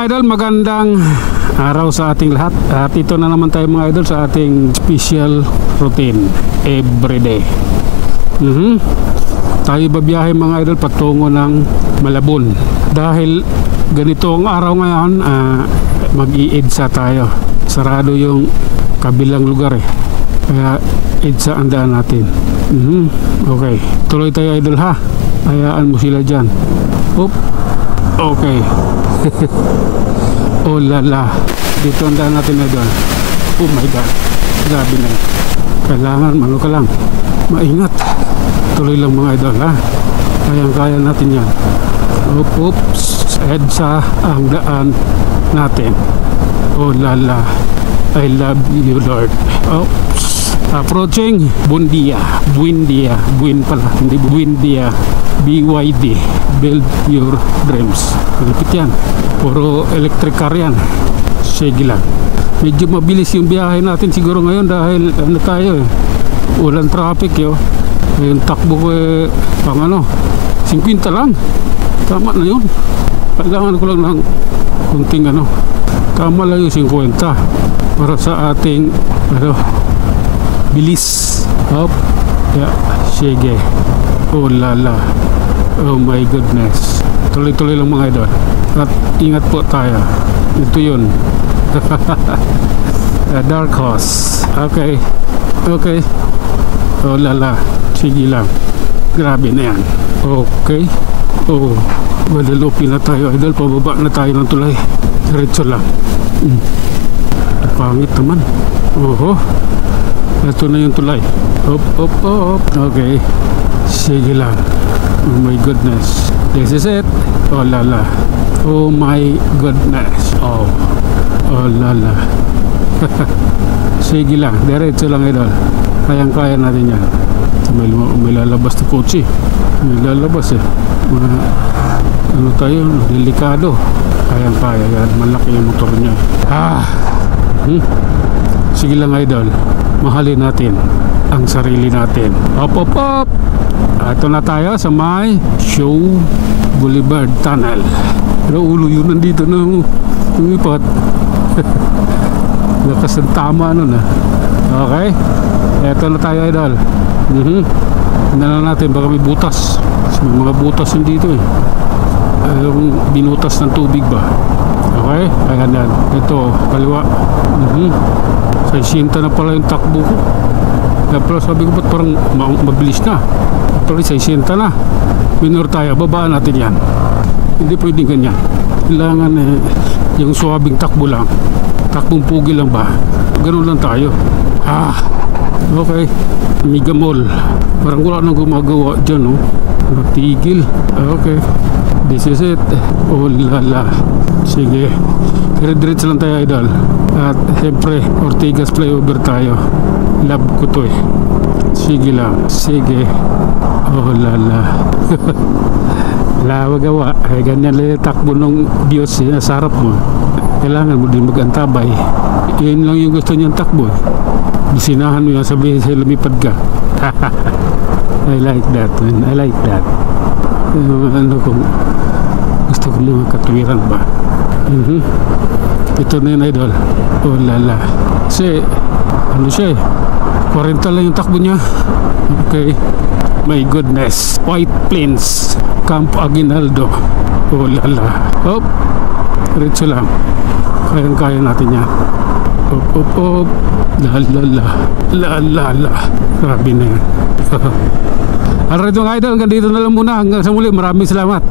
mga idol, magandang araw sa ating lahat. At ito na naman tayo mga idol sa ating special routine everyday. Tayo babiyahe mga idol patungo ng Malabon. Dahil ganito ang araw ngayon, mag-i-EDSA tayo. Sarado yung kabilang lugar kaya EDSA ang daan natin. Okay, tuloy tayo idol ha. Hayaan mo sila dyan. Oop. Okay. Oh lala. Dito ang daan natin idol. Oh my god. Grabe na. Kailangan ano ka lang, maingat. Tuloy lang mga idol ha. Kayang-kaya natin yan. Oops. EDSA ang daan natin. Oh lala. I love you Lord. Oops. Approaching Buendia. Buin pala, hindi Buendia. BYD, build your dreams. Malapit yan. Puro electric car yan. Sige lang. Medyo mabilis yung biyahe natin siguro ngayon dahil ano tayo walang traffic yung takbo ko pang 50 lang. Tama na yun. Kailangan ko lang ng kunting tama lang yung 50 para sa ating bilis. Hop. Yeah. Sige. Oh lala. Oh my goodness. Tuloy-tuloy lang mga idol. At ingat po tayo. Ito yun. Dark horse. Okay. Okay. Oh lala. Sige lang. Grabe na yan. Okay. Oh. Malalupi na tayo idol. Pababa na tayo ng tulay. Diretso lang. Pangit naman. Oho. Ito na yung tulay. Op. Okay. Sige lang. Oh my goodness. This is it. Oh lala. Oh my goodness. Oh lala. Sige lang. Diretso lang idol. Kayang-kaya natin yan. May lalabas na kotse. May lalabas tayo. Delikado. Kayang-kaya yan. Malaki yung motor niya. Sige lang idol. Mahalin natin ang sarili natin. Op. Ito na tayo sa may Show Boulevard Tunnel. Pero ulo yun nandito na umipat. Lakas ng tama nun Okay. Ito na tayo idol. Tingnan natin baka may butas. May mga butas yun dito yung binutas ng tubig ba. Okay. Ayan yan. Ito kaliwa. 60 na pala yung takbo ko. Pero sabi ko ba't parang mabilis na. Actually 60 na. Minor tayo. Babaan natin yan. Hindi pwedeng ganyan. Kailangan yung suwabing takbo lang. Takbong pugi lang ba. Ganun lang tayo. Okay. Mega Mall. Parang wala nang gumagawa dyan Natigil. Okay. This is it. Oh lala. Sige. Dire-diretso lang tayo idol. At siyempre Ortigas flyover tayo. Love ko to Sige lang. Sige. Oh lala. Wala magawa. Ganyan lang yung takbo ng Diyos sa harap mo. Kailangan mo din mag-antabay. Yun lang yung gusto niyang takbo Bisinahan mo yan. Sabihin sa'yo lumipad ka. I like that man. I like that. Kung gusto ko mga katwiran ba. Ito na yun idol. Oh lala. Kasi siya 40 lang yung takbo niya. Okay. My goodness. White Plains Camp Aguinaldo. Oh lala. Hop. Diretso lang. Kayang-kaya natin yan. Op. La. Grabe na yan. Alright mga idol, hanggang dito na lang muna. Hanggang sa muli, maraming salamat.